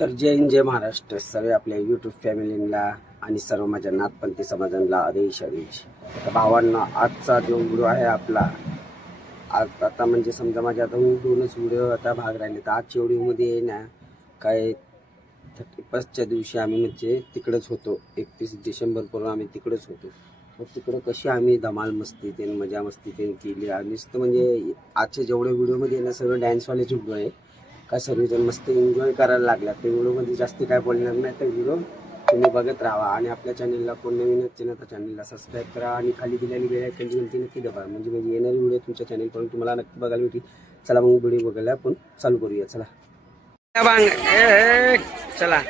तर जय हिंद जय महाराष्ट्र सर्व आपल्या यूट्यूब फॅमिलीला आणि सर्व माझ्या नाथपंथी समाजाला आदेश आदेश। तर भावांना आजचा जो व्हिडिओ आहे आपला आता म्हणजे समजा माझ्या आता दोनच व्हिडिओ आता भाग राहिले। तर आजच्या व्हिडिओमध्ये ना काय 31च्या दिवशी आम्ही म्हणजे तिकडेच होतो, 31 डिसेंबर पर्यंत आम्ही तिकडेच होतो। तर तिकडे कशी आम्ही धमाल मस्ती ते मजा मस्ती ते केली आणि म्हणजे आजच्या जेवढे व्हिडिओमध्ये ना सर्व डान्सवालेच व्हिडिओ आहे का सर्वजण मस्त एन्जॉय करायला लागला। ते व्हिडिओमध्ये जास्त काय बोलणार नाही, तर व्हिडिओ तुम्ही बघत राहा आणि आपल्या चॅनलला कोण नवीन असेल तर चॅनलला सबस्क्राईब करा आणि खाली दिलेली बेल आयकॉनची घंटी नक्की दाबा, म्हणजे येणारी व्हिडिओ तुमच्या चॅनलवरून तुम्हाला नक्की बघायला भेटेल। चला मग व्हिडिओ बघायला आपण चालू करूया। चला चला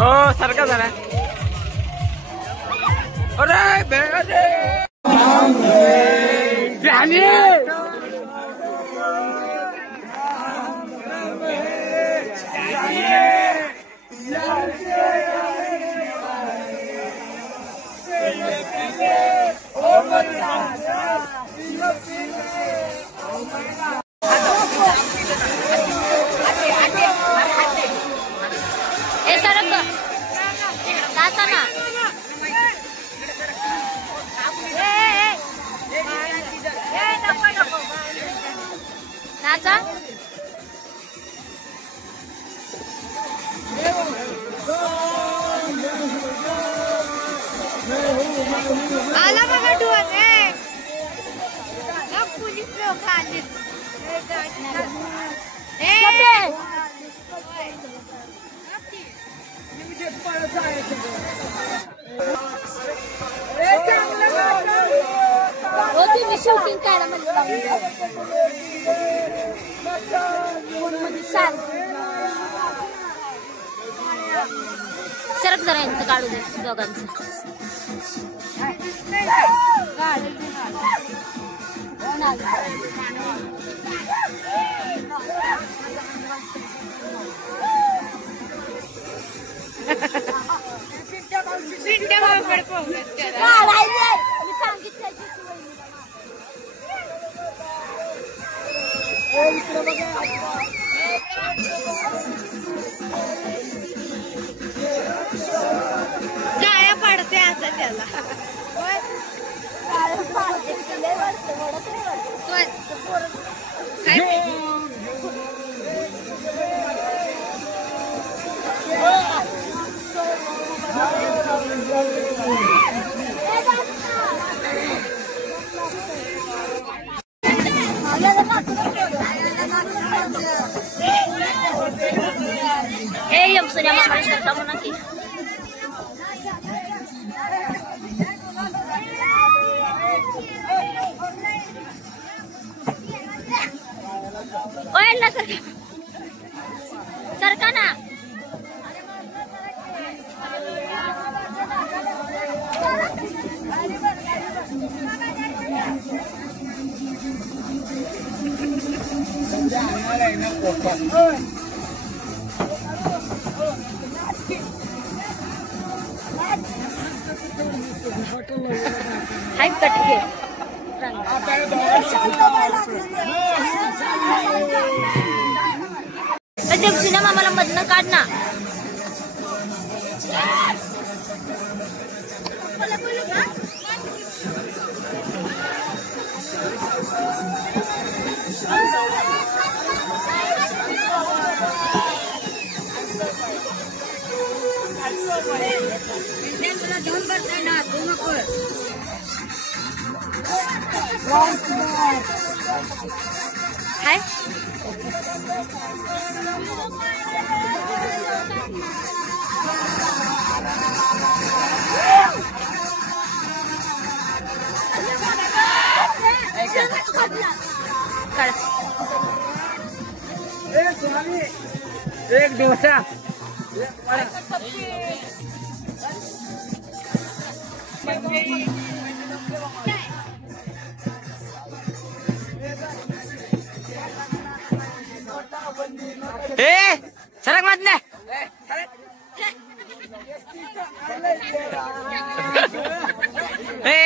ओ सारखा झाला अरे बेटे जानी आला बघा डुअर पोलीस लोक आले शूटिंग काढा सरक जरा यांचं काढू दे दोघांचं। गाया पडते आता त्याला yang sudah memeriksa kamu nanti. Oh, elah sarkana. हाय कट के जब सिनेमा मला मधनं काढ ना। हाय एक डोसा सरक मत ने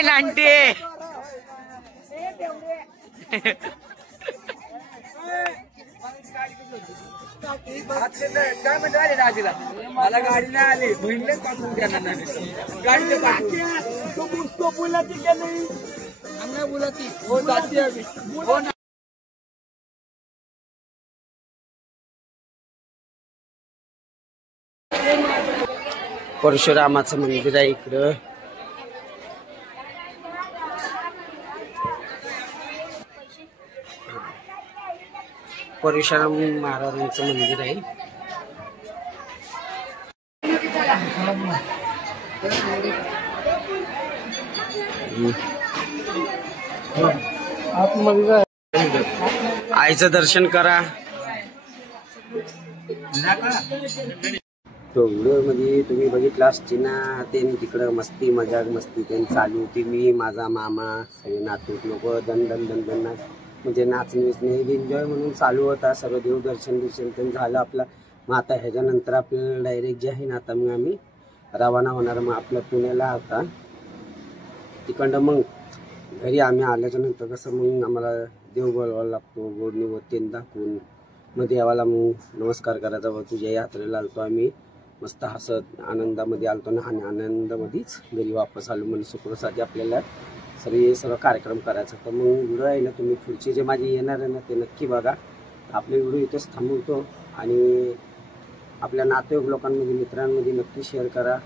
लांटी काय म्हणते दाजीला मला गाडी नाही आली बहिणीलाच पाठवून देणार नाही गाडी तो बोलाती का नाही आम्ही बोलाती हो जाती अभी हो ना परशुरामाचं मंदिर आहे इकडं. परशुराम महाराजांचं मंदिर आहे. आईचं दर्शन करा. तो व्हिडिओ मध्ये तुम्ही बघितला असती ना ते तिकडं मस्ती मजाक मस्ती त्यांनी चालू होती. मी माझा मामा सगळे नातूक लोक दन दन दन दन म्हणजे नाचणे एन्जॉय म्हणून चालू होता. सर्व देवदर्शन बिर्शन झालं आपलं. मग आता ह्याच्यानंतर आपल्याला डायरेक्ट जे आहे ना आता मग आम्ही रवाना होणार. मग आपल्या पुण्याला आता तिकडं मग घरी आम्ही आल्याच्या नंतर कसं मग आम्हाला देव बोलवायला लागतो. गोडणी वरती दाखवून मग देवाला मग नमस्कार करायचा. व तुझ्या यात्रेला आलतो आम्ही मस्त हसत आनंदामध्ये आलतो ना आणि आनंदामध्येच घरी वापस आलो. म्हणजे शुक्रसाठी आपल्याला सर्व कार्यक्रम करायचा. तर मग व्हिडिओ आहे ना तुम्ही पुढचे जे माझे येणार आहे ना ते नक्की बघा. आपले व्हिडिओ इथेच थांबवतो आणि आपल्या नातेवाईक लोकांमध्ये मित्रांमध्ये नक्की शेअर करा.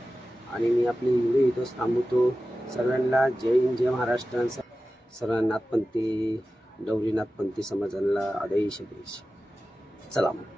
आणि मी आपली व्हिडिओ इथेच थांबवतो. सर्वांना जय हिंद जय महाराष्ट्र. सर्व नाथपंथी डवरी नाथपंथी समाजाला आदेश. चला मग.